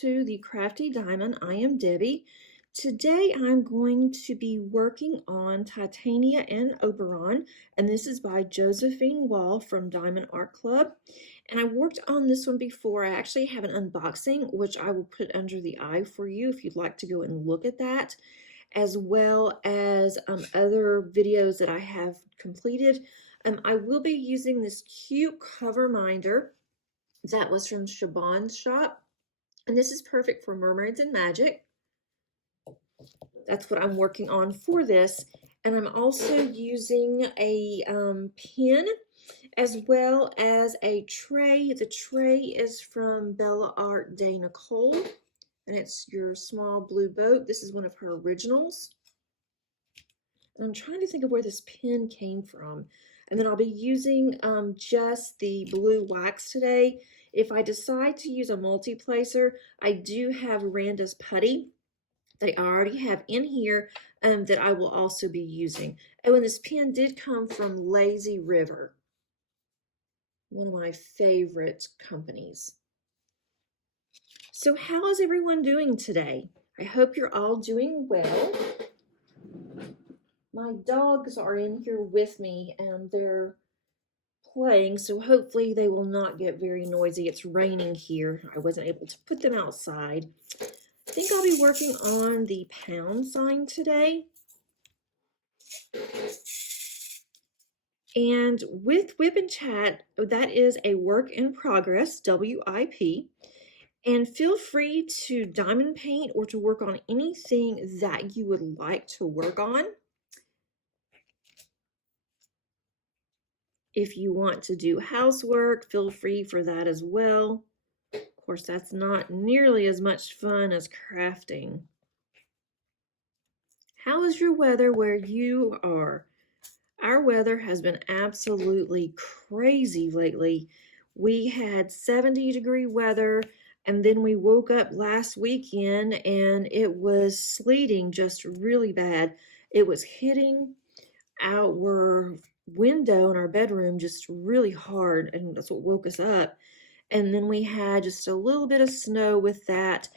to the Crafty Diamond. I am Debbie. Today I'm going to be working on Titania and Oberon, and this is by Josephine from Diamond Art Club. And I worked on this one before. I actually have an unboxing, which I will put under the eye for you if you'd like to go and look at that, as well as other videos that I have completed. I will be using this cute cover minder that was from Shoppe, and this is perfect for mermaids and magic. That's what I'm working on for this. And I'm also using a pen as well as a tray. The tray is from Bella Art de Nicole, and it's your small blue boat. This is one of her originals. And I'm trying to think of where this pen came from. And then I'll be using just the blue wax today. If I decide to use a multi-placer, I do have Randa's putty that I already have in here that I will also be using. Oh, and this pen did come from Lazy River, one of my favorite companies. So how is everyone doing today? I hope you're all doing well. My dogs are in here with me and they're playing, so hopefully they will not get very noisy. It's raining here. I wasn't able to put them outside. I think I'll be working on the pound sign today. And with Wip and Chat, that is a work in progress, WIP. And feel free to diamond paint or to work on anything that you would like to work on. If you want to do housework, feel free for that as well. Of course, that's not nearly as much fun as crafting. How is your weather where you are? Our weather has been absolutely crazy lately. We had 70-degree weather, and then we woke up last weekend and it was sleeting just really bad. It was hitting our window in our bedroom just really hard, and that's what woke us up. And then we had just a little bit of snow with that,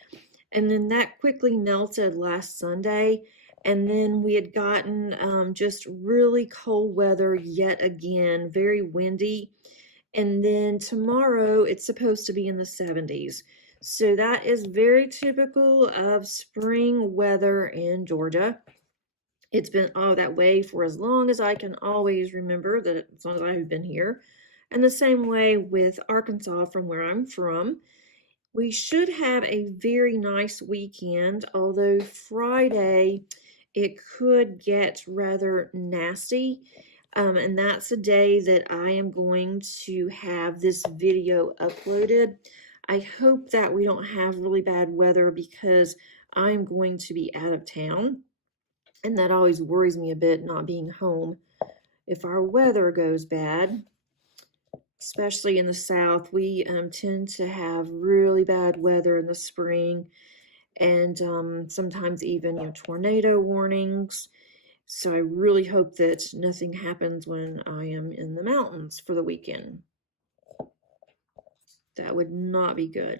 and then that quickly melted last Sunday. And then we had gotten just really cold weather yet again, very windy. And then tomorrow it's supposed to be in the 70s. So that is very typical of spring weather in Georgia. It's been that way for as long as I can always remember, that as long as I've been here. And the same way with Arkansas, from where I'm from. We should have a very nice weekend, although Friday it could get rather nasty. And that's the day that I am going to have this video uploaded. I hope that we don't have really bad weather because I'm going to be out of town. And that always worries me a bit, not being home. If our weather goes bad, especially in the South, we tend to have really bad weather in the spring, and sometimes even tornado warnings. So I really hope that nothing happens when I am in the mountains for the weekend. That would not be good.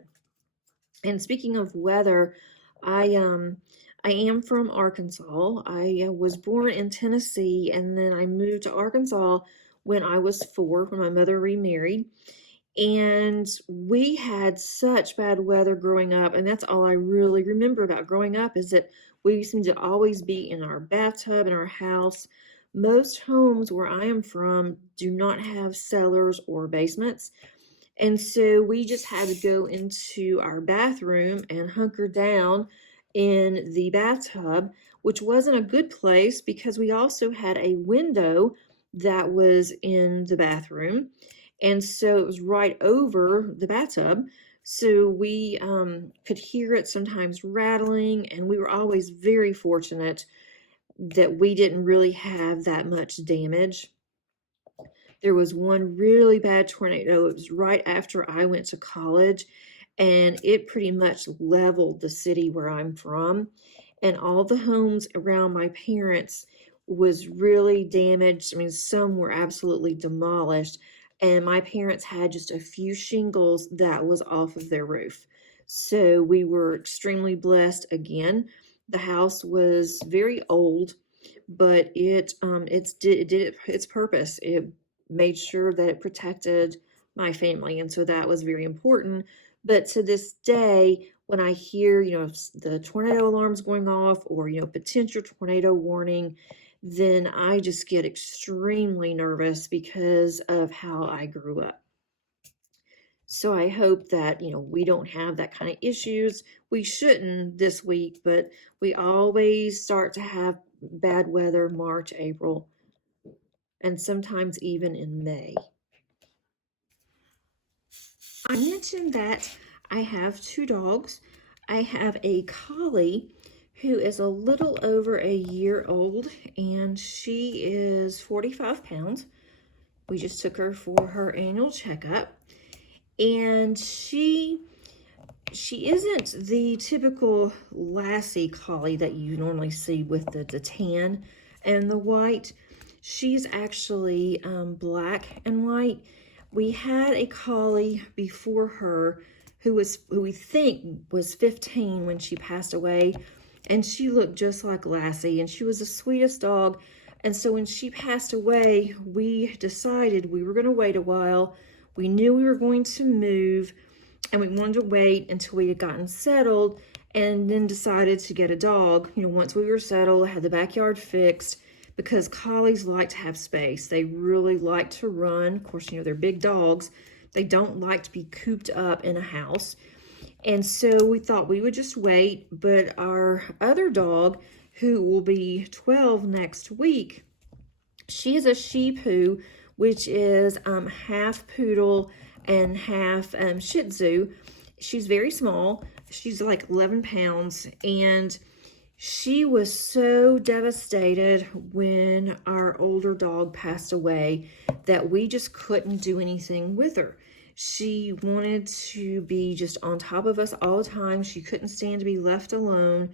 And speaking of weather, I am from Arkansas. I was born in Tennessee, and then I moved to Arkansas when I was 4, when my mother remarried. And we had such bad weather growing up, and that's all I really remember about growing up, is that we seemed to always be in our bathtub in our house. Most homes where I am from do not have cellars or basements. And so we just had to go into our bathroom and hunker down in the bathtub, which wasn't a good place because we also had a window that was in the bathroom. And so it was right over the bathtub. So we could hear it sometimes rattling, and we were always very fortunate that we didn't really have that much damage. There was one really bad tornado. It was right after I went to college, and it pretty much leveled the city where I'm from. And all the homes around my parents was really damaged. I mean, some were absolutely demolished. And my parents had just a few shingles that was off of their roof. So we were extremely blessed again. The house was very old, but it did its purpose. It made sure that it protected my family, and so that was very important. But to this day, when I hear, the tornado alarms going off, or, potential tornado warning, then I just get extremely nervous because of how I grew up. So I hope that, we don't have that kind of issues. We shouldn't this week, but we always start to have bad weather March, April, and sometimes even in May. I mentioned that I have 2 dogs. I have a collie who is a little over a year old, and she is 45 pounds. We just took her for her annual checkup, and she isn't the typical Lassie collie that you normally see with the tan and the white. She's actually black and white. We had a collie before her who we think was 15 when she passed away, and she looked just like Lassie, and she was the sweetest dog. And so when she passed away, we decided we were going to wait a while. We knew we were going to move, and we wanted to wait until we had gotten settled, and then decided to get a dog, once we were settled, had the backyard fixed, because collies like to have space. They really like to run. Of course, they're big dogs. They don't like to be cooped up in a house. And so we thought we would just wait, but our other dog, who will be 12 next week, she is a Shih Tzu, which is half poodle and half Shih Tzu. She's very small. She's like 11 pounds, and she was so devastated when our older dog passed away that we just couldn't do anything with her. She wanted to be just on top of us all the time. She couldn't stand to be left alone,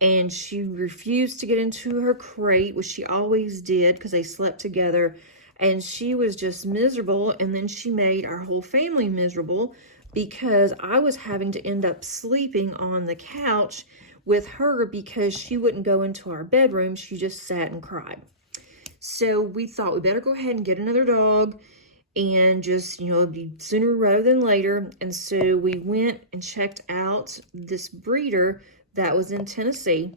and she refused to get into her crate, which she always did because they slept together, and she was just miserable. And then she made our whole family miserable because I was having to end up sleeping on the couch with her because she wouldn't go into our bedroom. She just sat and cried. So we thought we better go ahead and get another dog, and just, be sooner rather than later. And so we went and checked out this breeder that was in Tennessee.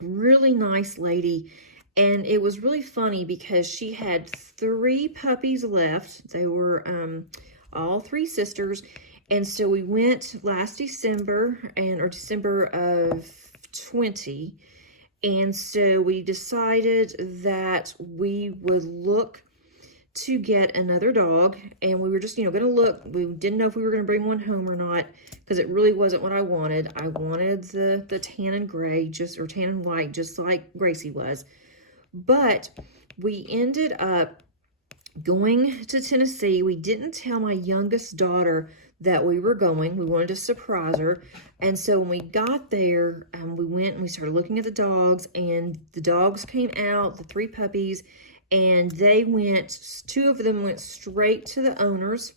Really nice lady. And it was really funny because she had 3 puppies left. They were all 3 sisters. And so we went last December, or December of 20. And so we decided that we would look to get another dog. And we were just, going to look. We didn't know if we were going to bring one home or not, because it really wasn't what I wanted. I wanted the tan and gray, or tan and white, just like Gracie was. But we ended up going to Tennessee. We didn't tell my youngest daughter that we were going. We wanted to surprise her. And so when we got there, we went and we started looking at the dogs, and the dogs came out, the 3 puppies, and 2 of them went straight to the owners,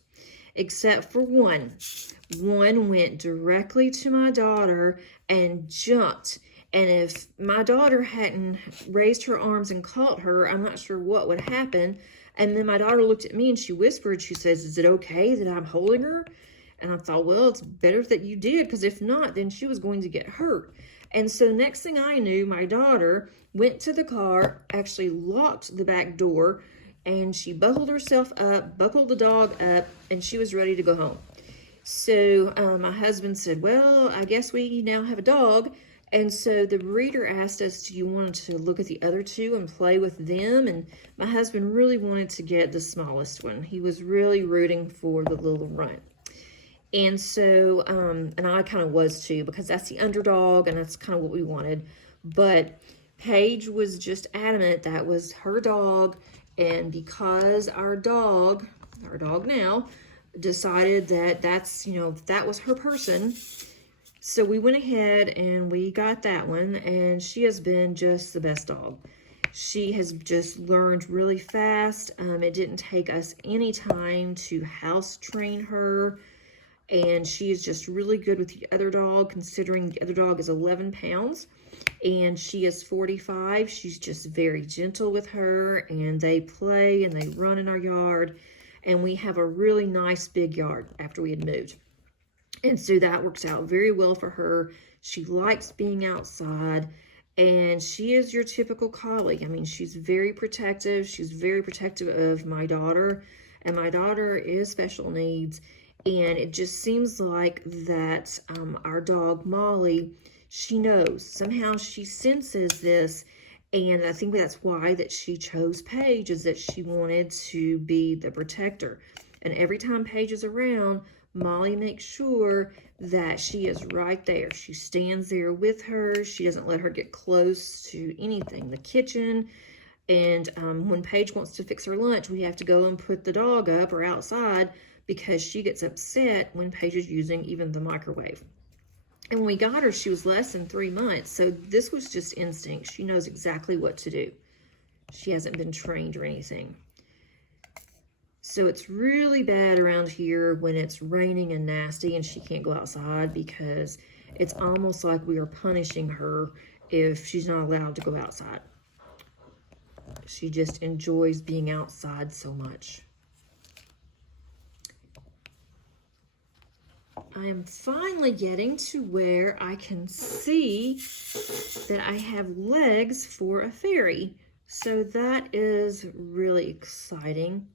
except for one. One went directly to my daughter and jumped. And if my daughter hadn't raised her arms and caught her, I'm not sure what would happen. And then my daughter looked at me and she whispered, she says, "Is it okay that I'm holding her?" And I thought, well, it's better that you did, because if not, then she was going to get hurt. And so next thing I knew, my daughter went to the car, actually locked the back door, and she buckled herself up, buckled the dog up, and she was ready to go home. So my husband said, well, I guess we now have a dog. And so the breeder asked us, do you want to look at the other 2 and play with them? And my husband really wanted to get the smallest one. He was really rooting for the little runt. And so, and I kind of was too, because that's the underdog and that's kind of what we wanted. But Paige was just adamant that was her dog. And because our dog now, decided that that was her person, so we went ahead and we got that one, and she has been just the best dog. She has just learned really fast. It didn't take us any time to house train her, and she is just really good with the other dog, considering the other dog is 11 pounds and she is 45. She's just very gentle with her, and they play and they run in our yard, and we have a really nice big yard after we had moved. And so that works out very well for her. She likes being outside, and she is your typical collie. I mean, she's very protective. She's very protective of my daughter, and my daughter is special needs. And it just seems like that our dog, Molly, she knows. Somehow she senses this, and I think that's why that she chose Paige, is that she wanted to be the protector. And every time Paige is around, Molly makes sure that she is right there. She stands there with her. She doesn't let her get close to anything, the kitchen. And when Paige wants to fix her lunch, we have to go and put the dog up or outside, because she gets upset when Paige is using even the microwave. And when we got her, she was less than 3 months. So this was just instinct. She knows exactly what to do. She hasn't been trained or anything. So it's really bad around here when it's raining and nasty and she can't go outside, because it's almost like we are punishing her if she's not allowed to go outside. She just enjoys being outside so much. I am finally getting to where I can see that I have legs for a fairy. So that is really exciting.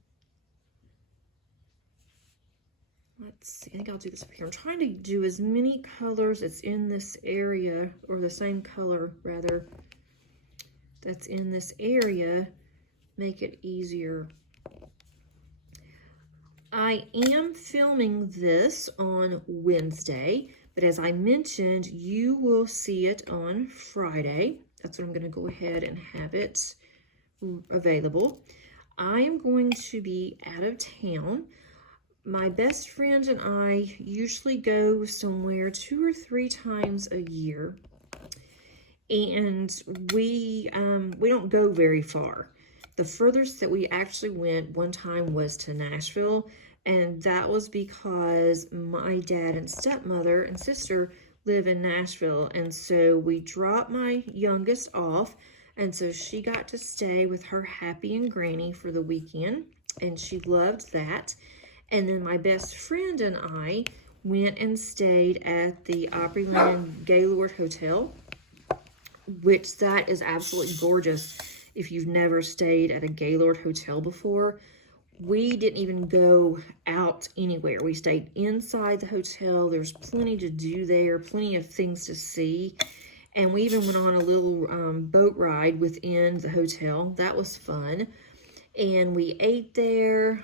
Let's see, I think I'll do this up here. I'm trying to do as many colors as in this area, or the same color rather, that's in this area, make it easier. I am filming this on Wednesday, but as I mentioned, you will see it on Friday. That's when I'm going to go ahead and have it available. I am going to be out of town. My best friend and I usually go somewhere 2 or 3 times a year, and we don't go very far. The furthest that we actually went one time was to Nashville, and that was because my dad and stepmother and sister live in Nashville, and so we dropped my youngest off, and so she got to stay with her Happy and Granny for the weekend, and she loved that. And then my best friend and I went and stayed at the Opryland Gaylord Hotel, which that is absolutely gorgeous. If you've never stayed at a Gaylord Hotel before, we didn't even go out anywhere. We stayed inside the hotel. There's plenty to do there, plenty of things to see. And we even went on a little boat ride within the hotel. That was fun. And we ate there.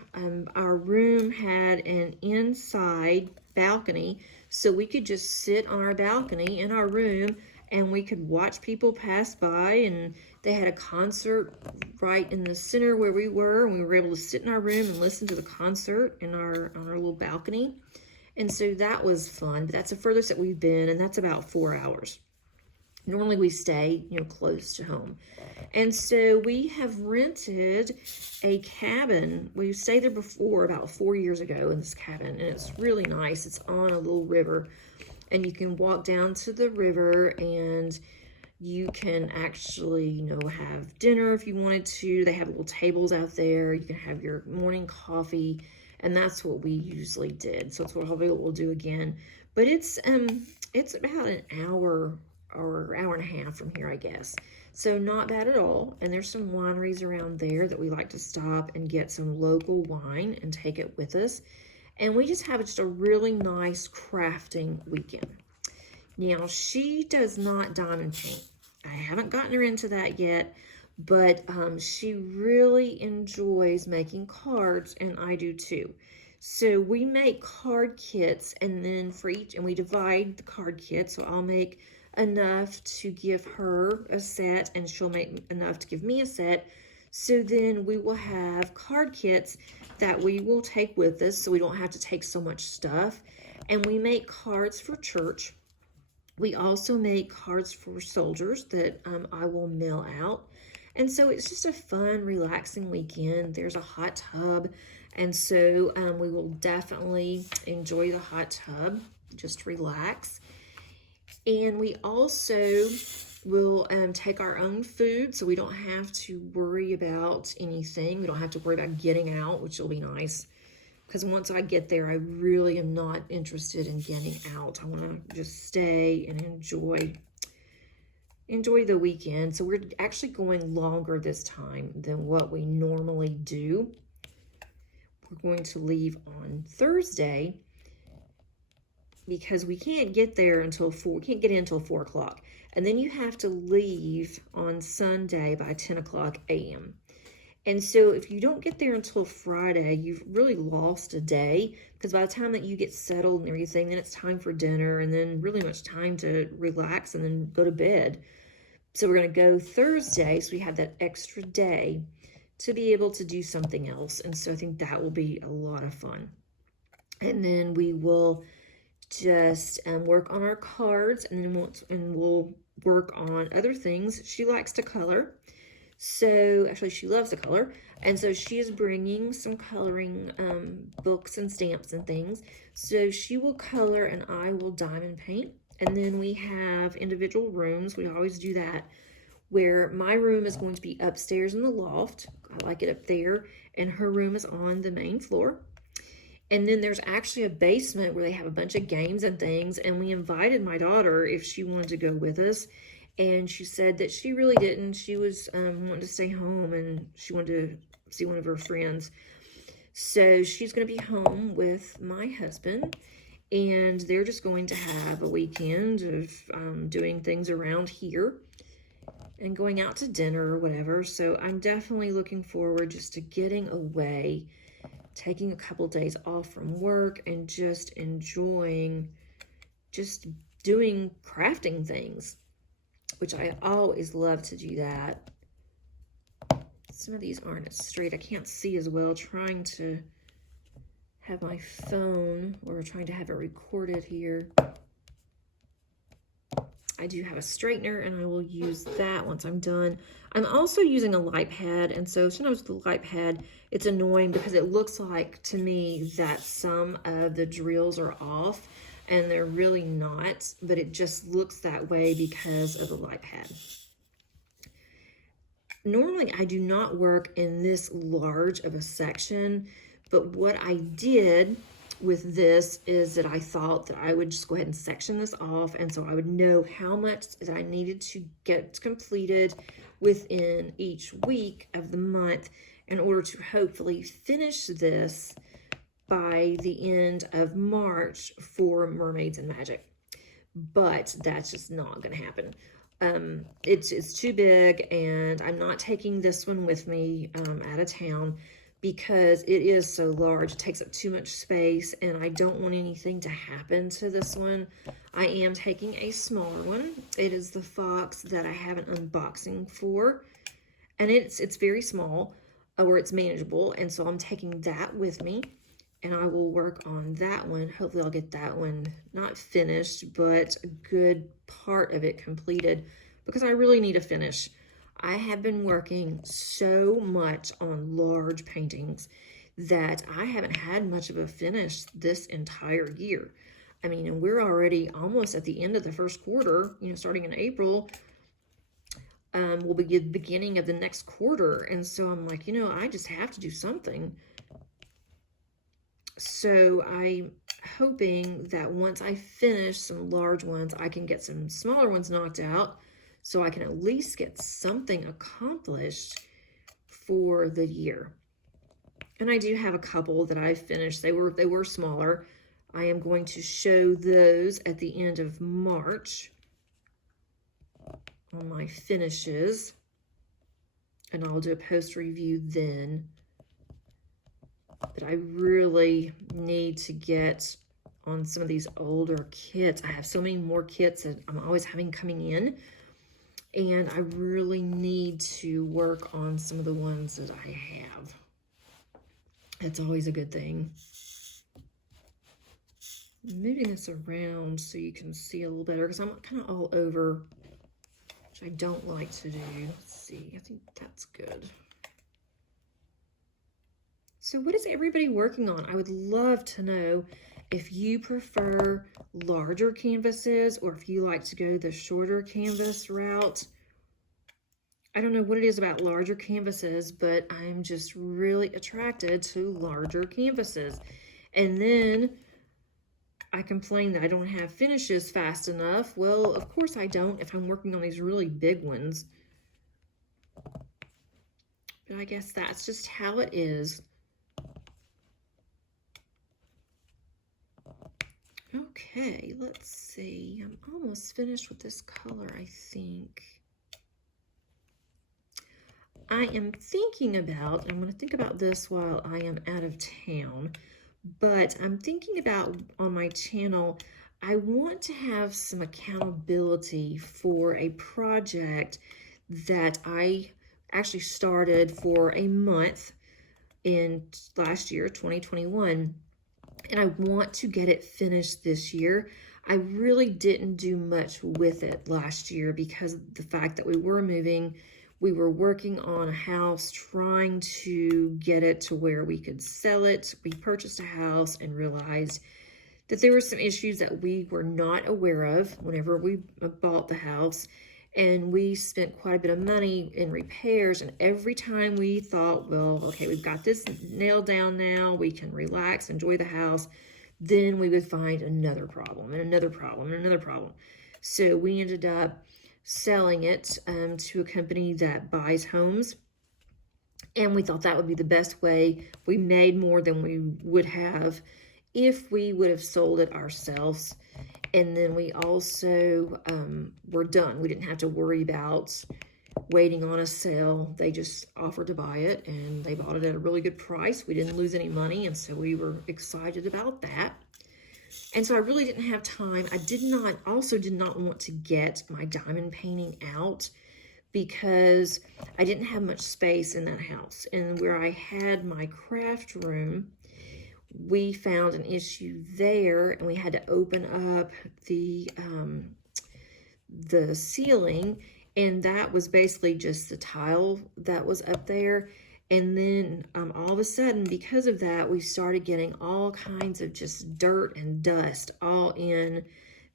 Our room had an inside balcony, so we could just sit on our balcony in our room and we could watch people pass by, and they had a concert right in the center where we were, and we were able to sit in our room and listen to the concert on our little balcony. And so that was fun, but that's the furthest that we've been, and that's about 4 hours. Normally we stay, close to home. And so we have rented a cabin. We stayed there before about 4 years ago in this cabin, and it's really nice. It's on a little river, and you can walk down to the river, and you can actually, have dinner if you wanted to. They have little tables out there. You can have your morning coffee, and that's what we usually did. So it's what hopefully we'll do again. But it's about an hour or hour and a half from here, I guess. So not bad at all. And there's some wineries around there that we like to stop and get some local wine and take it with us. And we just have just a really nice crafting weekend. Now, she does not diamond paint. I haven't gotten her into that yet, but she really enjoys making cards, and I do too. So we make card kits, and then for each, and we divide the card kit. So I'll make enough to give her a set, and she'll make enough to give me a set. So then we will have card kits that we will take with us, so we don't have to take so much stuff. And we make cards for church. We also make cards for soldiers that I will mail out. And so it's just a fun, relaxing weekend. There's a hot tub And so we will definitely enjoy the hot tub, just relax. And we also will take our own food, so we don't have to worry about anything. We don't have to worry about getting out, which will be nice. Because once I get there, I really am not interested in getting out. I want to just stay and enjoy the weekend. So we're actually going longer this time than what we normally do. We're going to leave on Thursday because we can't get there until 4. We can't get in until 4 o'clock. And then you have to leave on Sunday by 10 o'clock a.m. And so if you don't get there until Friday, you've really lost a day, because by the time that you get settled and everything, then it's time for dinner and then really much time to relax and then go to bed. So we're going to go Thursday, so we have that extra day to be able to do something else. And so I think that will be a lot of fun. And then we will just work on our cards, and then we'll work on other things. She likes to color. So actually she loves to color, and so she is bringing some coloring books and stamps and things. So she will color and I will diamond paint. And then we have individual rooms. We always do that, where my room is going to be upstairs in the loft. I like it up there, and her room is on the main floor. And then there's actually a basement where they have a bunch of games and things, and we invited my daughter if she wanted to go with us. And she said that she really didn't. She was wanting to stay home, and she wanted to see one of her friends. So she's going to be home with my husband, and they're just going to have a weekend of doing things around here and going out to dinner or whatever. So I'm definitely looking forward just to getting away, taking a couple days off from work, and just enjoying just doing crafting things, which I always love to do that. Some of these aren't as straight. I can't see as well trying to have my phone, or trying to have it recorded here. I do have a straightener, and I will use that once I'm done. I'm also using a light pad, and so sometimes with the light pad, it's annoying because it looks like to me that some of the drills are off, and they're really not, but it just looks that way because of the light pad. Normally, I do not work in this large of a section, but what I did with this is that I thought that I would just go ahead and section this off, and so I would know how much that I needed to get completed within each week of the month in order to hopefully finish this by the end of March for Mermaids and Magic. But that's just not going to happen. It's too big, and I'm not taking this one with me out of town because it is so large. It takes up too much space, and I don't want anything to happen to this one. I am taking a smaller one. It is the Fox that I have an unboxing for, and it's very small, or it's manageable, and so I'm taking that with me, and I will work on that one. Hopefully I'll get that one not finished, but a good part of it completed, because I really need a finish. I have been working so much on large paintings that I haven't had much of a finish this entire year. I mean, and we're already almost at the end of the first quarter, you know, starting in April. Will be the beginning of the next quarter. And so I'm like, you know, I just have to do something. So I'm hoping that once I finish some large ones, I can get some smaller ones knocked out, so I can at least get something accomplished for the year. And I do have a couple that I finished. They were smaller. I am going to show those at the end of March on my finishes, and I'll do a post review then. But I really need to get on some of these older kits. I have so many more kits that I'm always having coming in, and I really need to work on some of the ones that I have. That's always a good thing. I'm moving this around so you can see a little better, because I'm kind of all over, which I don't like to do. Let's see, I think that's good. So what is everybody working on? I would love to know if you prefer larger canvases or if you like to go the shorter canvas route. I don't know what it is about larger canvases, but I'm just really attracted to larger canvases. And then I complain that I don't have finishes fast enough. Well, of course I don't if I'm working on these really big ones. But I guess that's just how it is. Okay, let's see. I'm almost finished with this color, I think. I am thinking about, I'm going to think about this while I am out of town, but I'm thinking about on my channel, I want to have some accountability for a project that I actually started for a month in last year, 2021, and I want to get it finished this year. I really didn't do much with it last year because of the fact that we were moving. We were working on a house, trying to get it to where we could sell it. We purchased a house and realized that there were some issues that we were not aware of whenever we bought the house. And we spent quite a bit of money in repairs. And every time we thought, well, okay, we've got this nailed down now, we can relax, enjoy the house, then we would find another problem and another problem and another problem. So we ended up selling it to a company that buys homes. And we thought that would be the best way. We made more than we would have if we would have sold it ourselves. And then we also were done. We didn't have to worry about waiting on a sale. They just offered to buy it, and they bought it at a really good price. We didn't lose any money, and so we were excited about that. And so I really didn't have time. I also did not want to get my diamond painting out because I didn't have much space in that house. And where I had my craft room, we found an issue there, and we had to open up the ceiling, and that was basically just the tile that was up there. And then all of a sudden, because of that, we started getting all kinds of just dirt and dust all in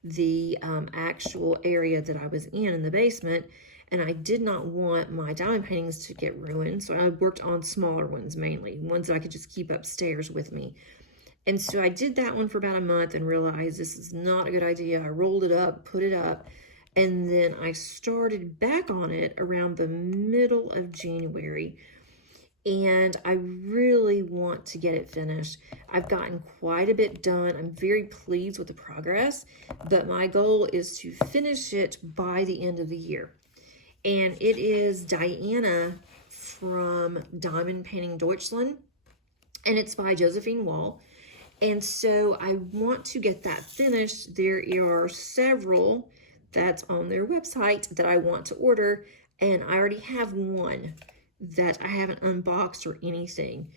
the actual area that I was in the basement. And I did not want my diamond paintings to get ruined. So I worked on smaller ones mainly, ones that I could just keep upstairs with me. And so I did that one for about a month and realized this is not a good idea. I rolled it up, put it up, and then I started back on it around the middle of January. And I really want to get it finished. I've gotten quite a bit done. I'm very pleased with the progress, but my goal is to finish it by the end of the year. And it is Diana from Diamond Painting Deutschland, and it's by Josephine Wall. And so I want to get that finished. There are several that's on their website that I want to order, and I already have one that I haven't unboxed or anything.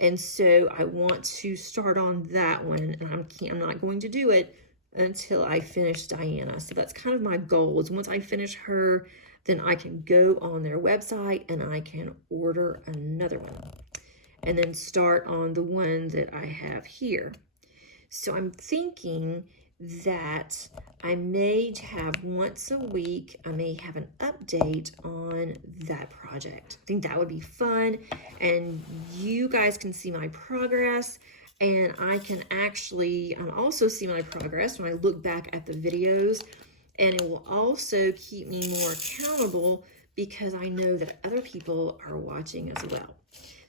And so I want to start on that one, and I'm not going to do it until I finish Diana. So that's kind of my goal, is once I finish her, then I can go on their website and I can order another one and then start on the one that I have here. So I'm thinking that I may have once a week, I may have an update on that project. I think that would be fun, and you guys can see my progress, and I can actually also see my progress when I look back at the videos, and it will also keep me more accountable because I know that other people are watching as well.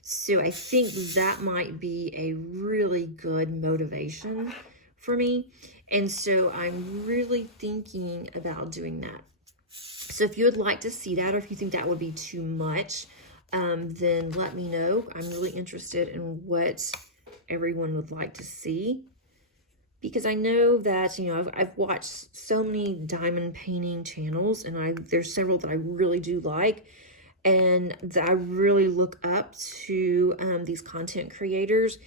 So I think that might be a really good motivation for me. And so I'm really thinking about doing that. So if you would like to see that, or if you think that would be too much, then let me know. I'm really interested in what everyone would like to see, because I know that, you know, I've watched so many diamond painting channels, and there's several that I really do like, and that I really look up to these content creators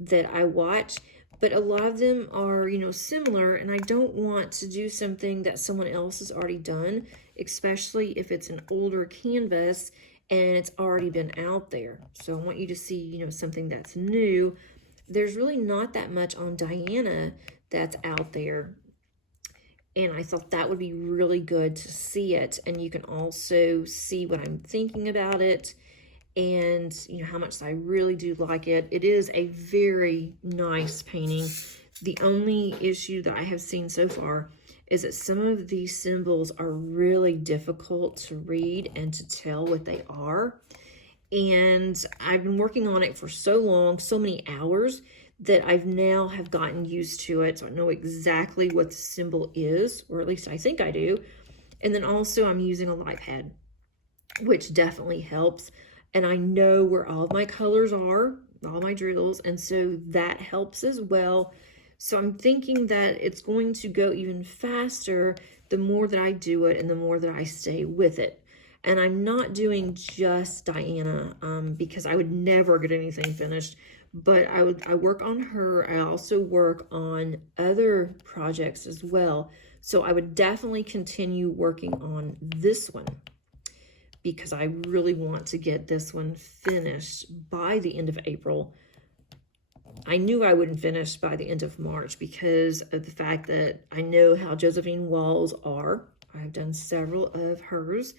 that I watch. But a lot of them are, you know, similar, and I don't want to do something that someone else has already done, especially if it's an older canvas and it's already been out there. So I want you to see, you know, something that's new. There's really not that much on Diana that's out there. And I thought that would be really good to see it. And you can also see what I'm thinking about it and, you know, how much I really do like it. It is a very nice painting. The only issue that I have seen so far is that some of these symbols are really difficult to read and to tell what they are. And I've been working on it for so long, so many hours, that I've now have gotten used to it. So I know exactly what the symbol is, or at least I think I do. And then also I'm using a light pad, which definitely helps. And I know where all of my colors are, all my drills, and so that helps as well. So I'm thinking that it's going to go even faster the more that I do it and the more that I stay with it. And I'm not doing just Diana because I would never get anything finished, but I work on her. I also work on other projects as well. So I would definitely continue working on this one because I really want to get this one finished by the end of April. I knew I wouldn't finish by the end of March because of the fact that I know how Josephine walls are. I've done several of hers,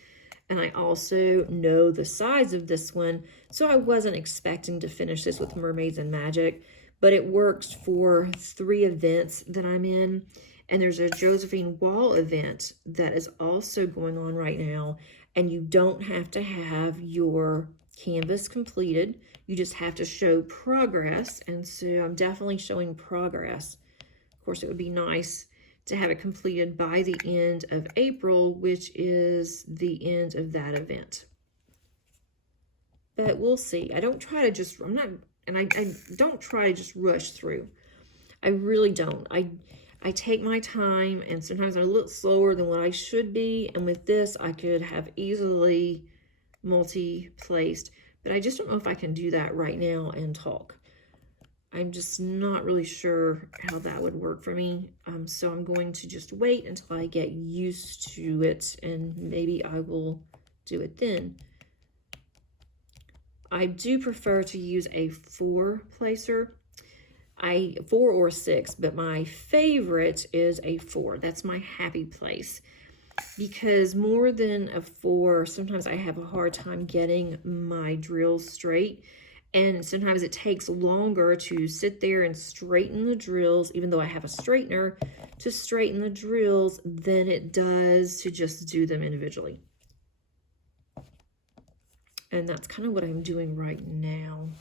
and I also know the size of this one, so I wasn't expecting to finish this with Mermaids and Magic, but it works for 3 events that I'm in, and there's a Josephine wall event that is also going on right now, and you don't have to have your canvas completed. You just have to show progress, and so I'm definitely showing progress. Of course, it would be nice to have it completed by the end of April, which is the end of that event. But we'll see. I don't try to just, I don't try to just rush through. I really don't. I take my time, and sometimes I'm a little slower than what I should be, and with this, I could have easily multi-placed, but I just don't know if I can do that right now and talk. I'm just not really sure how that would work for me. So I'm going to just wait until I get used to it, and maybe I will do it then. I do prefer to use a 4-placer. 4 or 6, but my favorite is a 4. That's my happy place. Because more than a 4, sometimes I have a hard time getting my drills straight. And sometimes it takes longer to sit there and straighten the drills, even though I have a straightener, to straighten the drills than it does to just do them individually. And that's kind of what I'm doing right now.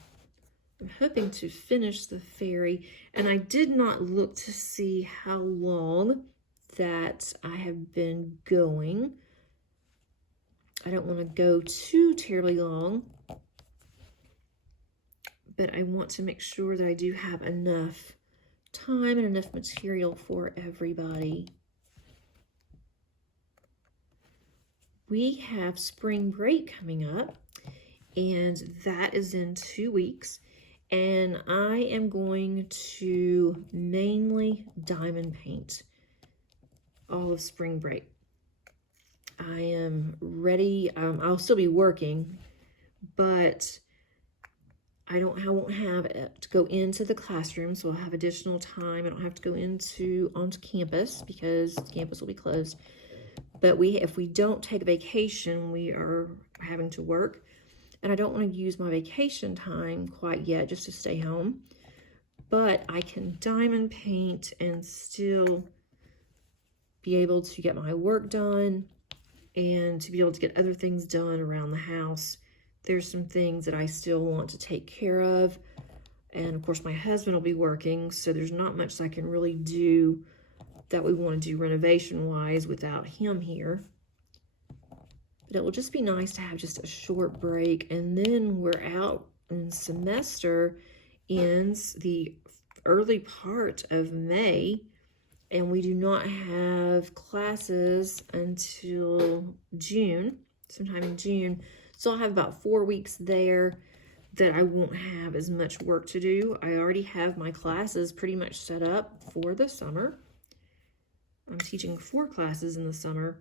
I'm hoping to finish the fairy, and I did not look to see how long that I have been going. I don't want to go too terribly long, but I want to make sure that I do have enough time and enough material for everybody. We have spring break coming up, and that is in 2 weeks. And I am going to mainly diamond paint all of spring break. I am ready. I'll still be working, but I won't have to go into the classroom, so I'll have additional time. I don't have to go onto campus because campus will be closed. But if we don't take a vacation, we are having to work. And I don't want to use my vacation time quite yet just to stay home. But I can diamond paint and still be able to get my work done and to be able to get other things done around the house. There's some things that I still want to take care of. And of course, my husband will be working, so there's not much I can really do that we want to do renovation-wise without him here. But it will just be nice to have just a short break, and then we're out, and semester ends the early part of May, and we do not have classes until June, sometime in June. So I'll have about 4 weeks there that I won't have as much work to do. I already have my classes pretty much set up for the summer. I'm teaching 4 classes in the summer.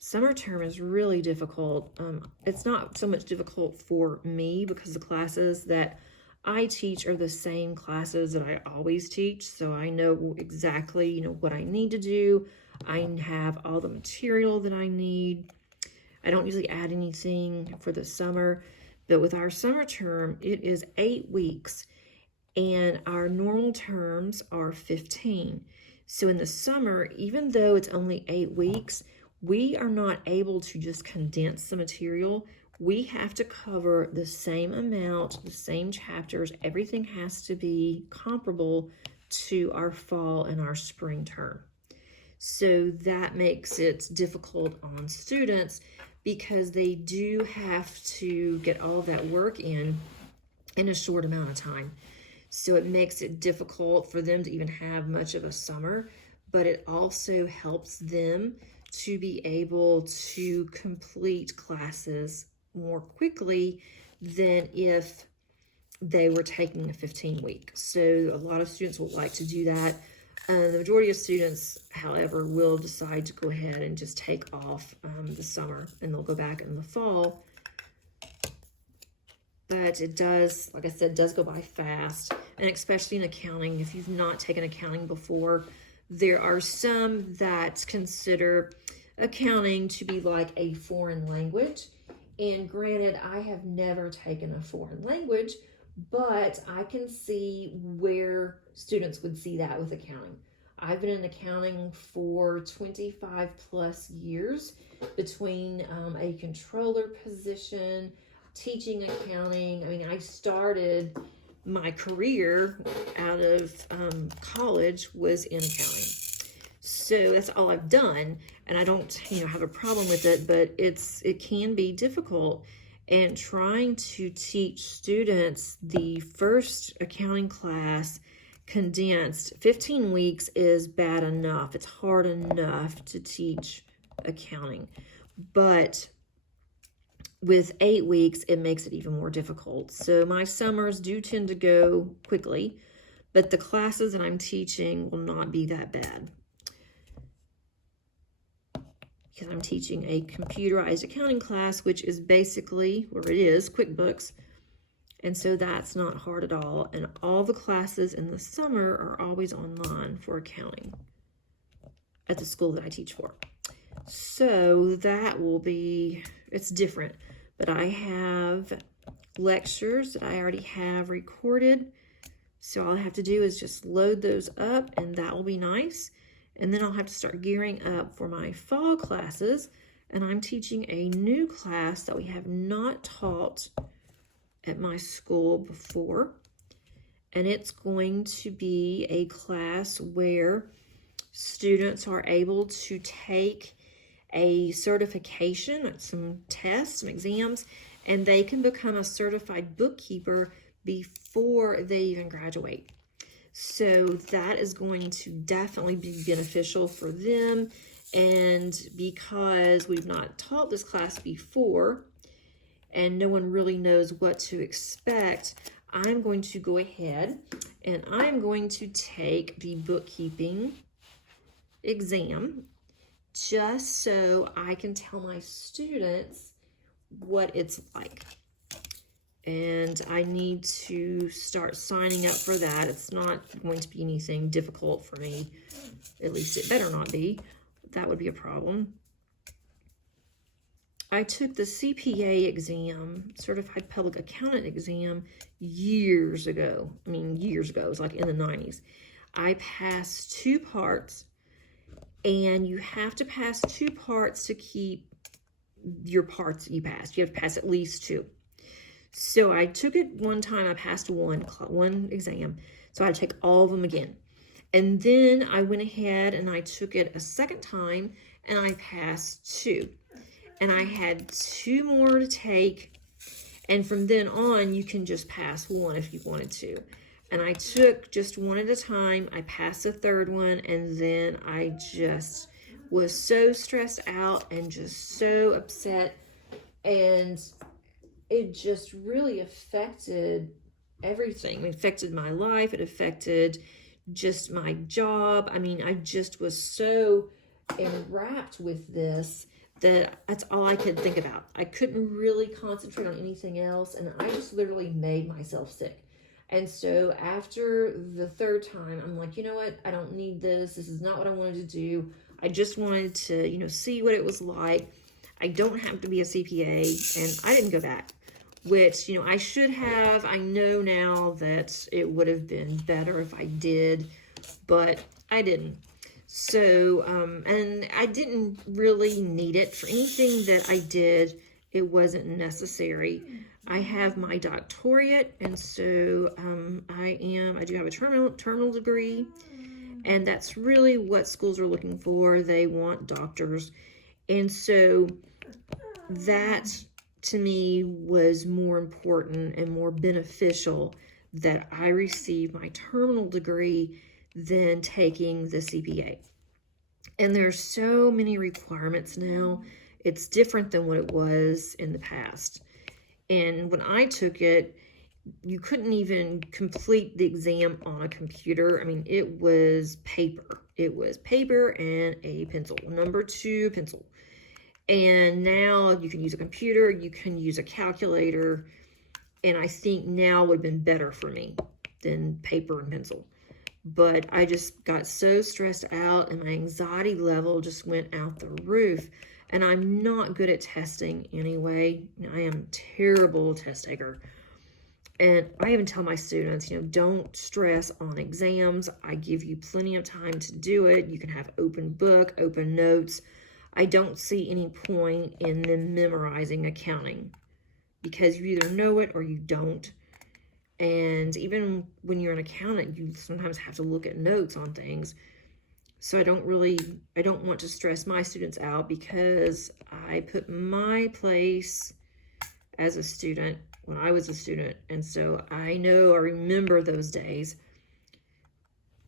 Summer term is really difficult. It's not so much difficult for me because the classes that I teach are the same classes that I always teach. So I know exactly, what I need to do. I have all the material that I need. I don't usually add anything for the summer, but with our summer term, it is 8 weeks and our normal terms are 15. So in the summer, even though it's only 8 weeks, we are not able to just condense the material. We have to cover the same amount, the same chapters. Everything has to be comparable to our fall and our spring term. So that makes it difficult on students because they do have to get all that work in a short amount of time. So it makes it difficult for them to even have much of a summer, but it also helps them to be able to complete classes more quickly than if they were taking a 15-week. So a lot of students will like to do that. The majority of students, however, will decide to go ahead and just take off the summer, and they'll go back in the fall. But it does, like I said, does go by fast, and especially in accounting. If you've not taken accounting before, there are some that consider accounting to be like a foreign language. And granted, I have never taken a foreign language, but I can see where students would see that with accounting. I've been in accounting for 25 plus years between a controller position, teaching accounting. I mean, I started my career out of college was in accounting. So that's all I've done, and I don't, have a problem with it, but it can be difficult. And trying to teach students the first accounting class condensed, 15 weeks is bad enough. It's hard enough to teach accounting, but with 8 weeks, it makes it even more difficult. So my summers do tend to go quickly, but the classes that I'm teaching will not be that bad, because I'm teaching a computerized accounting class, which is basically, or it is, QuickBooks. And so that's not hard at all. And all the classes in the summer are always online for accounting at the school that I teach for. So that will be, it's different. But I have lectures that I already have recorded. So all I have to do is just load those up, and that will be nice. And then I'll have to start gearing up for my fall classes. And I'm teaching a new class that we have not taught at my school before. And it's going to be a class where students are able to take a certification, some tests, some exams, and they can become a certified bookkeeper before they even graduate. So that is going to definitely be beneficial for them. And because we've not taught this class before and no one really knows what to expect, I'm going to go ahead and I'm going to take the bookkeeping exam just so I can tell my students what it's like. And I need to start signing up for that. It's not going to be anything difficult for me. At least it better not be. That would be a problem. I took the CPA exam, Certified Public Accountant exam, years ago. I mean, years ago. It was like in the 90s. I passed 2 parts, and you have to pass 2 parts to keep your parts that you passed. You have to pass at least 2. So I took it one time, I passed one exam, so I had to take all of them again. And then I went ahead and I took it a second time, and I passed 2. And I had 2 more to take, and from then on, you can just pass 1 if you wanted to. And I took just 1 at a time, I passed the 3rd one, and then I just was so stressed out and just so upset, and it just really affected everything. It affected my life. It affected just my job. I mean, I just was so enwrapped with this that's all I could think about. I couldn't really concentrate on anything else, and I just literally made myself sick. And so after the third time, I'm like, you know what? I don't need this. This is not what I wanted to do. I just wanted to, see what it was like. I don't have to be a CPA, and I didn't go back, which, I should have. I know now that it would have been better if I did, but I didn't. So, and I didn't really need it for anything that I did. It wasn't necessary. I have my doctorate, and so I do have a terminal degree, and that's really what schools are looking for. They want doctors, and so that to me was more important and more beneficial that I received my terminal degree than taking the CPA. And there's so many requirements now. It's different than what it was in the past. And when I took it, you couldn't even complete the exam on a computer. I mean, it was paper. It was paper and a pencil, number 2 pencil. And now you can use a computer, you can use a calculator, and I think now would have been better for me than paper and pencil. But I just got so stressed out, and my anxiety level just went out the roof. And I'm not good at testing anyway. I am a terrible test taker. And I even tell my students, don't stress on exams. I give you plenty of time to do it. You can have open book, open notes. I don't see any point in them memorizing accounting, because you either know it or you don't. And even when you're an accountant, you sometimes have to look at notes on things. So I don't want to stress my students out, because I put my place as a student when I was a student. And so I remember those days.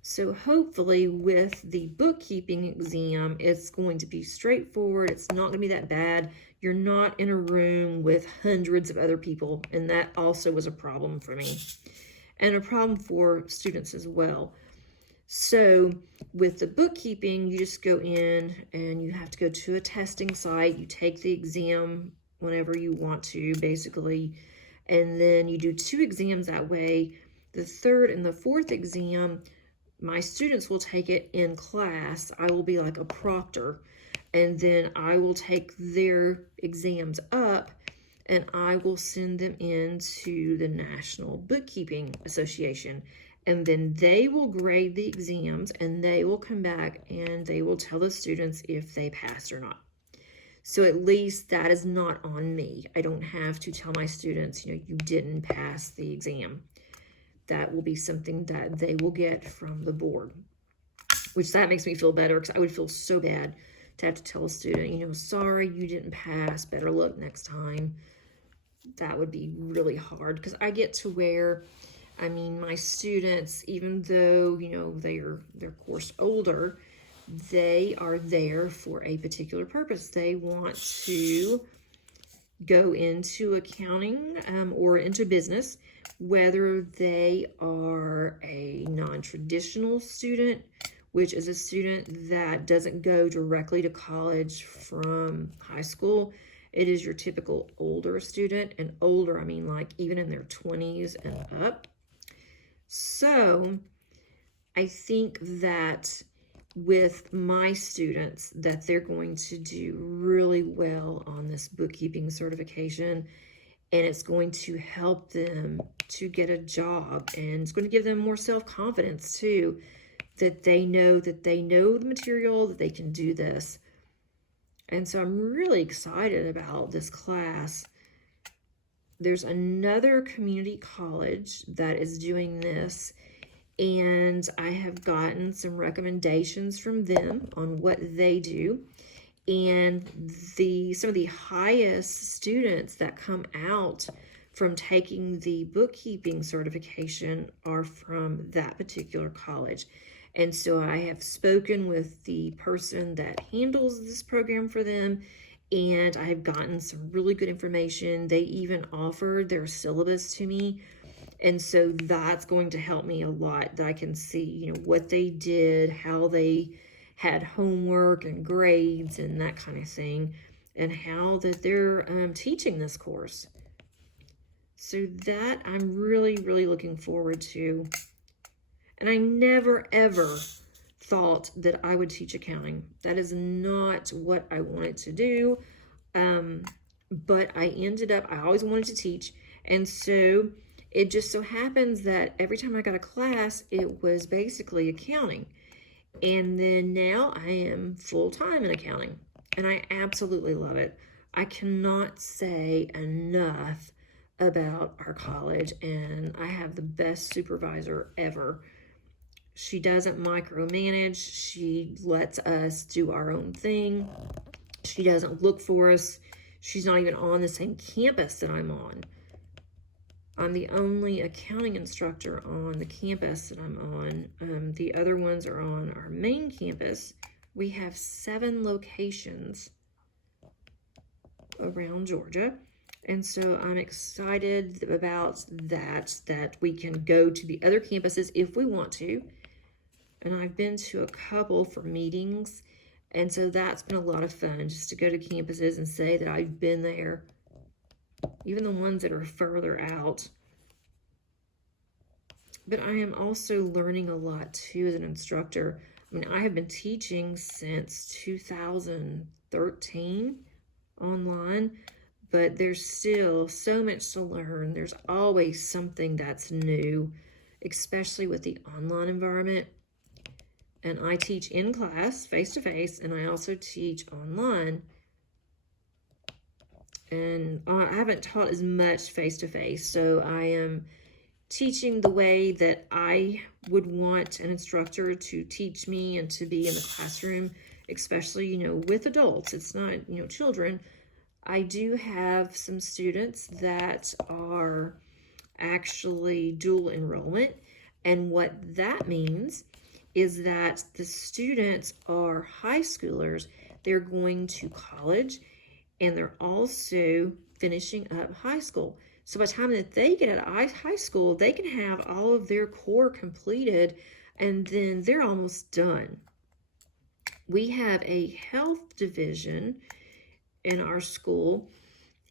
So hopefully with the bookkeeping exam, it's going to be straightforward. It's not going to be that bad. You're not in a room with hundreds of other people, and that also was a problem for me, and a problem for students as well. So with the bookkeeping, you just go in and you have to go to a testing site. You take the exam whenever you want to, basically, and then you do 2 exams that way. The third and the fourth exam, my students will take it in class. I will be like a proctor, and then I will take their exams up, and I will send them into the National Bookkeeping Association. And then they will grade the exams, and they will come back and they will tell the students if they passed or not. So at least that is not on me. I don't have to tell my students, you didn't pass the exam. That will be something that they will get from the board, which that makes me feel better, because I would feel so bad to have to tell a student, sorry, you didn't pass, better luck next time. That would be really hard, because I get to where, my students, even though, they're course older, they are there for a particular purpose. They want to go into accounting or into business, whether they are a non-traditional student, which is a student that doesn't go directly to college from high school. It is your typical older student, and older, like even in their 20s and up. So I think that with my students, that they're going to do really well on this bookkeeping certification, and it's going to help them to get a job, and it's going to give them more self-confidence too, that they know the material, that they can do this. And so I'm really excited about this class. There's another community college that is doing this, and I have gotten some recommendations from them on what they do. And some of the highest students that come out from taking the bookkeeping certification are from that particular college. And so I have spoken with the person that handles this program for them, and I have gotten some really good information. They even offered their syllabus to me. And so that's going to help me a lot, that I can see, what they did, how they had homework and grades and that kind of thing. and how that they're teaching this course. So that I'm really, really looking forward to. And I never, ever thought that I would teach accounting. That is not what I wanted to do. But I ended up, I always wanted to teach. And so it just so happens that every time I got a class, it was basically accounting. And then now I am full-time in accounting. And I absolutely love it. I cannot say enough about our college, and I have the best supervisor ever. She doesn't micromanage. She lets us do our own thing. She doesn't look for us. She's not even on the same campus that I'm on. I'm the only accounting instructor on the campus that I'm on. The other ones are on our main campus. We have 7 locations around Georgia. And so I'm excited about that we can go to the other campuses if we want to. And I've been to a couple for meetings. And so that's been a lot of fun, just to go to campuses and say that I've been there. Even the ones that are further out. But I am also learning a lot too as an instructor. I mean, I have been teaching since 2013 online, but there's still so much to learn. There's always something that's new, especially with the online environment. And I teach in class, face-to-face, and I also teach online. And I haven't taught as much face-to-face, so I am teaching the way that I would want an instructor to teach me and to be in the classroom, especially, you know, with adults. It's not, you know, children. I do have some students that are actually dual enrollment, and what that means is that the students are high schoolers. They're going to college, and they're also finishing up high school. So by the time that they get out of high school, they can have all of their core completed, and then they're almost done. We have a health division in our school,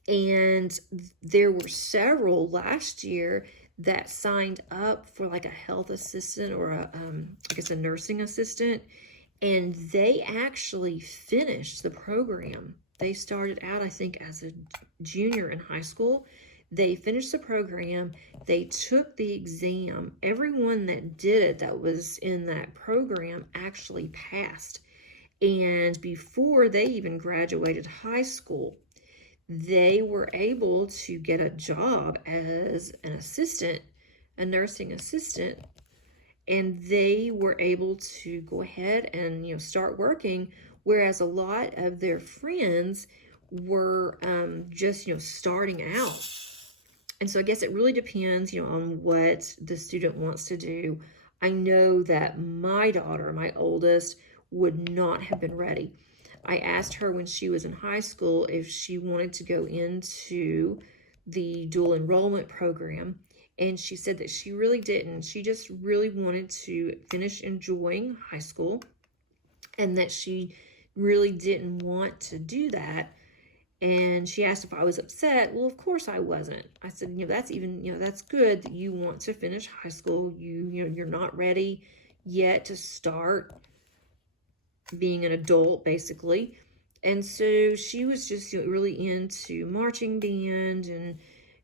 and there were several last year that signed up for like a health assistant or I guess a nursing assistant, and they actually finished the program. They started out, I think, as a junior in high school. They finished the program. They took the exam. Everyone that did it that was in that program actually passed. And before they even graduated high school, they were able to get a job as an assistant, a nursing assistant, and they were able to go ahead and, you know, start working, whereas a lot of their friends were just, you know, starting out. And so I guess it really depends, you know, on what the student wants to do. I know that my daughter, my oldest, would not have been ready. I asked her when she was in high school if she wanted to go into the dual enrollment program, and she said that she really didn't. She just really wanted to finish enjoying high school, and that she really didn't want to do that. And she asked if I was upset. Well, of course I wasn't. I said, you know, that's even, you know, that's good that you want to finish high school. You know, you're not ready yet to start being an adult, basically. And so she was just, you know, really into marching band and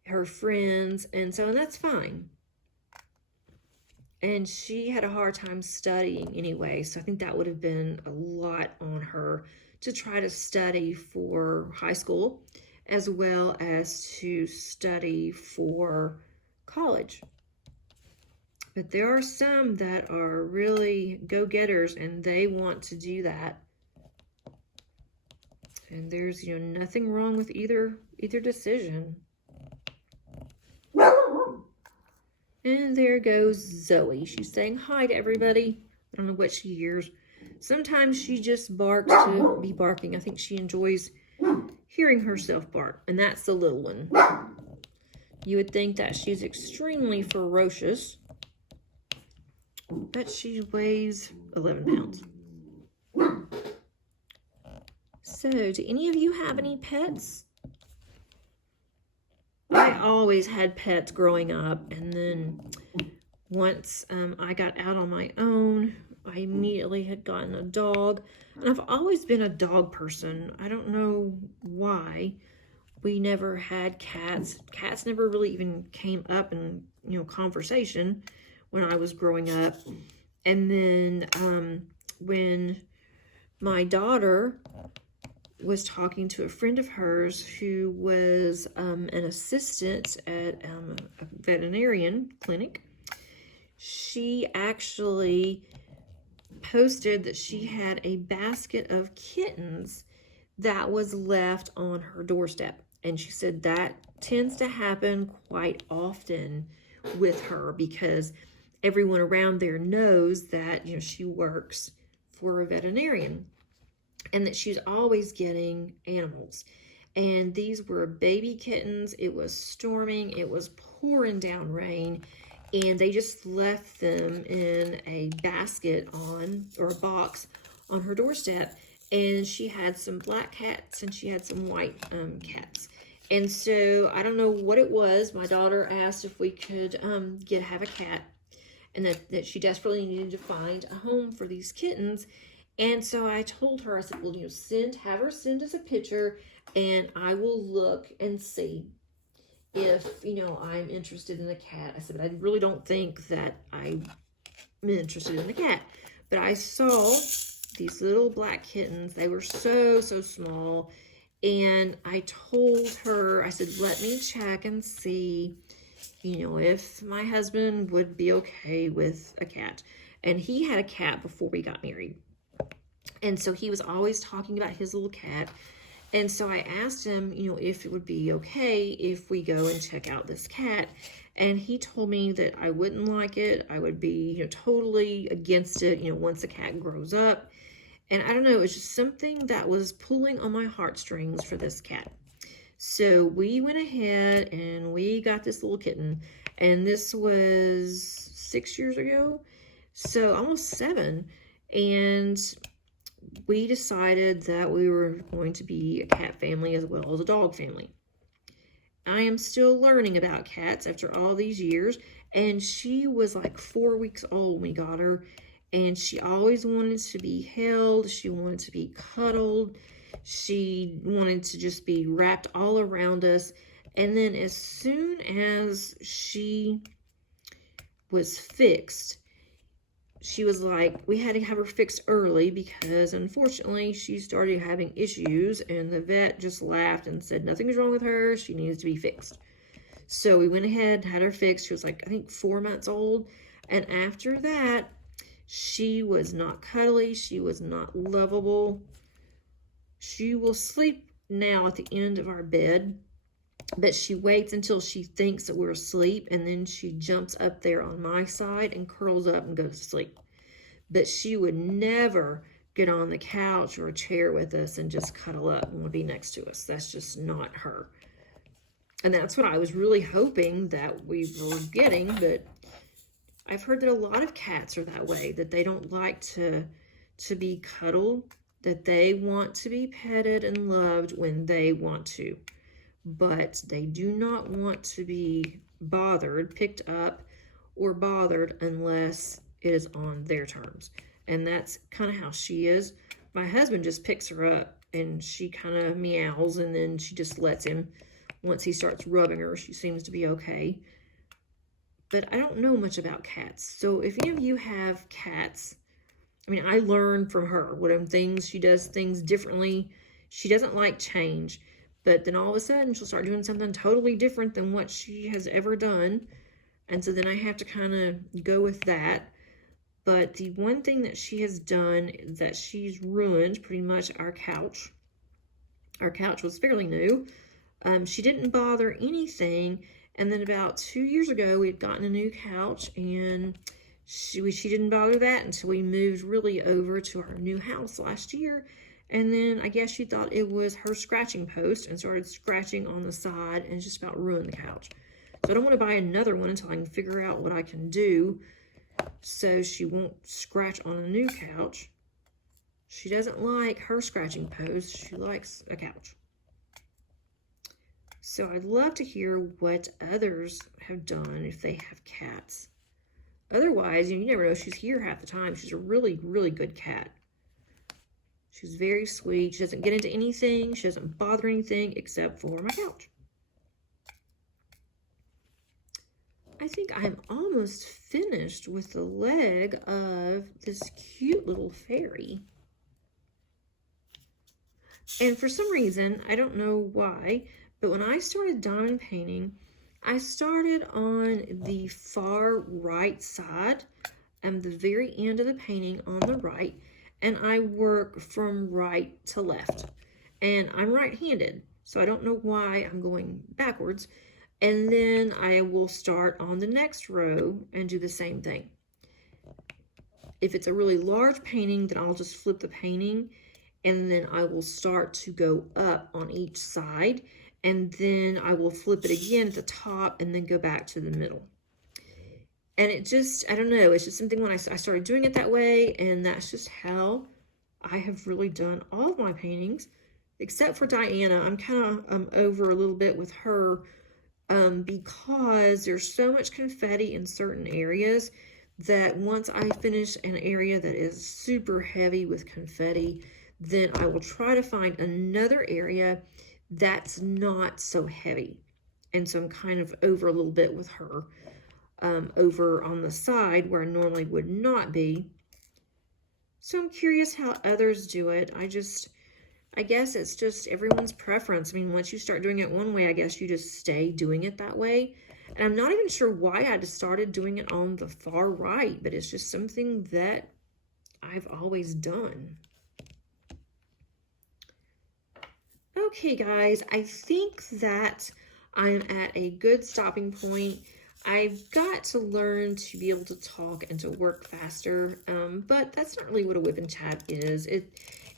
her friends, and that's fine. And she had a hard time studying anyway, so I think that would have been a lot on her to try to study for high school as well as to study for college. But there are some that are really go-getters, and they want to do that. And there's, you know, nothing wrong with either decision. And there goes Zoe. She's saying hi to everybody. I don't know what she hears. Sometimes she just barks to be barking. I think she enjoys hearing herself bark. And that's the little one. You would think that she's extremely ferocious, but she weighs 11 pounds. So, do any of you have any pets? I always had pets growing up, and then once I got out on my own, I immediately had gotten a dog. And I've always been a dog person. I don't know why. We never had cats. Cats never really even came up in, conversation when I was growing up. And then when my daughter was talking to a friend of hers who was an assistant at a veterinarian clinic, she actually posted that she had a basket of kittens that was left on her doorstep. And she said that tends to happen quite often with her because everyone around there knows that, she works for a veterinarian and that she's always getting animals. And these were baby kittens. It was storming. It was pouring down rain. And they just left them in a basket or a box on her doorstep. And she had some black cats and she had some white cats. And so I don't know what it was. My daughter asked if we could have a cat, and that she desperately needed to find a home for these kittens. And so I told her, I said, well, have her send us a picture and I will look and see if, I'm interested in a cat. I said, but I really don't think that I'm interested in a cat. But I saw these little black kittens. They were so, so small. And I told her, I said, let me check and see, if my husband would be okay with a cat. And he had a cat before we got married. And so he was always talking about his little cat. And so I asked him, if it would be okay if we go and check out this cat. And he told me that I wouldn't like it. I would be, totally against it, once the cat grows up. And I don't know, it was just something that was pulling on my heartstrings for this cat. So we went ahead and we got this little kitten. And this was 6 years ago. So almost 7. And we decided that we were going to be a cat family as well as a dog family. I am still learning about cats after all these years, and she was like 4 weeks old when we got her, and she always wanted to be held. She wanted to be cuddled. She wanted to just be wrapped all around us. And then as soon as she was fixed, she was like, we had to have her fixed early because unfortunately she started having issues, and the vet just laughed and said nothing's wrong with her. She needs to be fixed. So we went ahead, had her fixed. She was like, I think 4 months old. And after that, she was not cuddly. She was not lovable. She will sleep now at the end of our bed, but she waits until she thinks that we're asleep, and then she jumps up there on my side and curls up and goes to sleep. But she would never get on the couch or a chair with us and just cuddle up and would be next to us. That's just not her. And that's what I was really hoping that we were getting, but I've heard that a lot of cats are that way, that they don't like to be cuddled, that they want to be petted and loved when they want to. But they do not want to be bothered, picked up, or bothered unless it is on their terms. And that's kind of how she is. My husband just picks her up and she kind of meows, and then she just lets him. Once he starts rubbing her, she seems to be okay. But I don't know much about cats. So if any of you have cats, I learn from her. She does things differently. She doesn't like change. But then all of a sudden, she'll start doing something totally different than what she has ever done. And so then I have to kind of go with that. But the one thing that she has done is that she's ruined pretty much our couch. Our couch was fairly new. She didn't bother anything. And then about 2 years ago, we had gotten a new couch, and she didn't bother that until we moved really over to our new house last year. And then I guess she thought it was her scratching post and started scratching on the side and just about ruined the couch. So I don't want to buy another one until I can figure out what I can do so she won't scratch on a new couch. She doesn't like her scratching pose. She likes a couch. So I'd love to hear what others have done if they have cats. Otherwise, you never know. She's here half the time. She's a really, really good cat. She's very sweet. She doesn't get into anything. She doesn't bother anything except for my couch. I think I'm almost finished with the leg of this cute little fairy. And for some reason, I don't know why, but when I started diamond painting, I started on the far right side, the very end of the painting on the right, and I work from right to left. And I'm right-handed, so I don't know why I'm going backwards. And then I will start on the next row and do the same thing. If it's a really large painting, then I'll just flip the painting, and then I will start to go up on each side, and then I will flip it again at the top and then go back to the middle. And it just, I don't know, it's just something when I started doing it that way, and that's just how I have really done all of my paintings, except for Diana. I'm kind of over a little bit with her because there's so much confetti in certain areas that once I finish an area that is super heavy with confetti, then I will try to find another area that's not so heavy. And so I'm kind of over a little bit with her, over on the side where I normally would not be. So I'm curious how others do it. I guess it's just everyone's preference. I mean, once you start doing it one way, I guess you just stay doing it that way. And I'm not even sure why I just started doing it on the far right, but it's just something that I've always done. Okay, guys, I think that I'm at a good stopping point. I've got to learn to be able to talk and to work faster, but that's not really what a Wip and Chat is.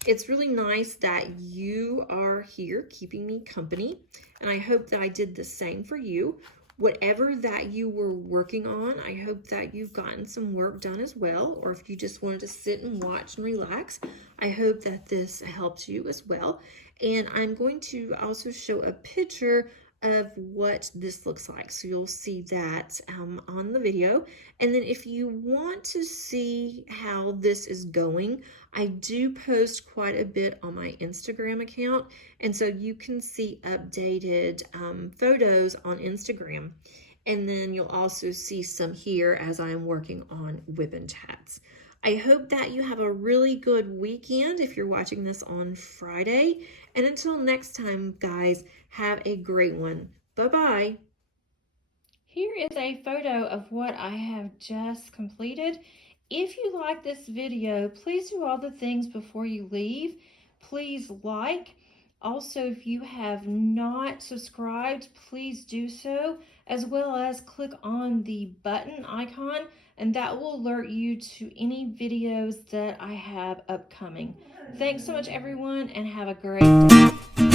It's really nice that you are here keeping me company, and I hope that I did the same for you. Whatever that you were working on, I hope that you've gotten some work done as well, or if you just wanted to sit and watch and relax, I hope that this helped you as well. And I'm going to also show a picture of what this looks like, so you'll see that on the video. And then if you want to see how this is going, I do post quite a bit on my Instagram account, and so you can see updated photos on Instagram. And then you'll also see some here as I am working on Wip and Chats. I hope that you have a really good weekend if you're watching this on Friday. And until next time, guys, have a great one. Bye-bye. Here is a photo of what I have just completed. If you like this video, please do all the things before you leave. Please like. Also, if you have not subscribed, please do so, as well as click on the button icon, and that will alert you to any videos that I have upcoming. Thanks so much, everyone, and have a great day.